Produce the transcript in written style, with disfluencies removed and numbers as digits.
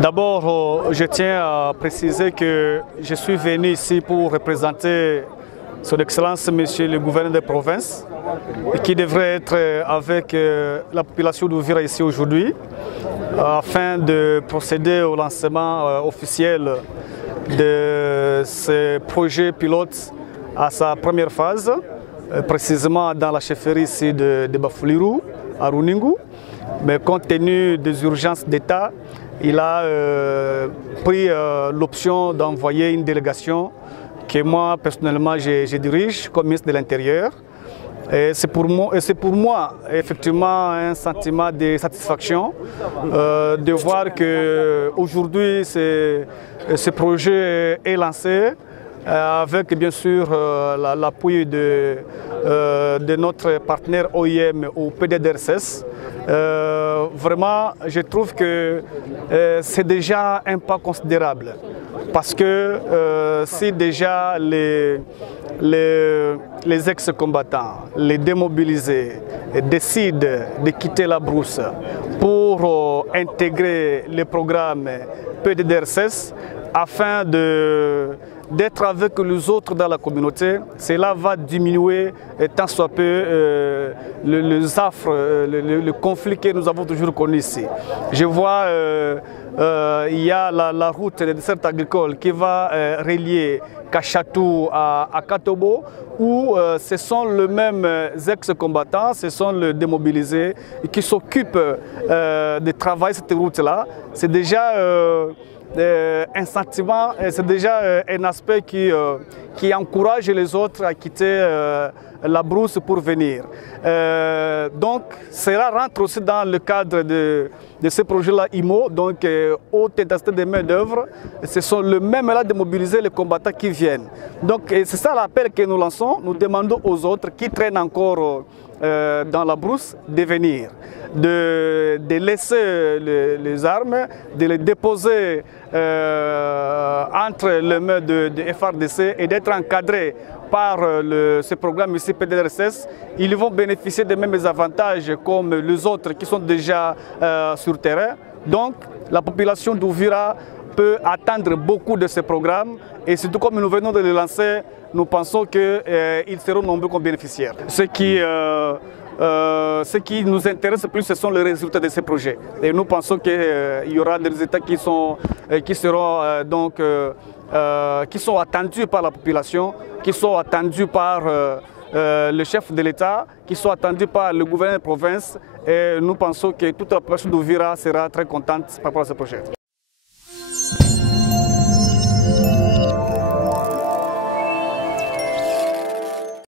D'abord, je tiens à préciser que je suis venu ici pour représenter Son Excellence, Monsieur le gouverneur de province, qui devrait être avec la population d'Ouvira ici aujourd'hui, afin de procéder au lancement officiel de ce projet pilote à sa première phase, précisément dans la chefferie ici de Bafouliru, à Runingu. Mais compte tenu des urgences d'État, il a pris l'option d'envoyer une délégation que moi, personnellement, je dirige comme ministre de l'Intérieur. C'est pour moi, effectivement, un sentiment de satisfaction de voir qu'aujourd'hui, ce projet est lancé avec, bien sûr, l'appui de notre partenaire OIM au PDDRCS. Vraiment, je trouve que c'est déjà un pas considérable parce que si déjà les ex-combattants, les démobilisés décident de quitter la brousse pour intégrer les programmes PDDRCS afin d'être avec les autres dans la communauté, cela va diminuer tant soit peu les affres, le conflit que nous avons toujours connu ici. Je vois il y a la route des desserts agricoles qui va relier Kachatou à Katobo, où ce sont les mêmes ex-combattants, ce sont les démobilisés qui s'occupent de travailler cette route-là. C'est déjà un sentiment, c'est déjà un aspect qui encourage les autres à quitter la brousse pour venir. Donc cela rentre aussi dans le cadre de ce projet-là IMO, donc haute intensité de main-d'œuvre. Ce sont les mêmes-là de mobiliser les combattants qui viennent. Donc c'est ça l'appel que nous lançons. Nous demandons aux autres qui traînent encore dans la brousse de venir, de laisser les armes, de les déposer entre les mains de FARDC et d'être encadrés par ce programme ici PDDRCS. Ils vont bénéficier des mêmes avantages comme les autres qui sont déjà sur terrain. Donc la population d'Ouvira peut attendre beaucoup de ces programmes et surtout comme nous venons de les lancer, nous pensons qu'ils seront nombreux comme bénéficiaires. Ce qui nous intéresse le plus, ce sont les résultats de ces projets. Et nous pensons qu'il y aura des résultats qui seront attendus par la population, qui sont attendus par le chef de l'État, qui sont attendus par le gouverneur de province. Et nous pensons que toute la population d'Ouvira sera très contente par rapport à ce projet.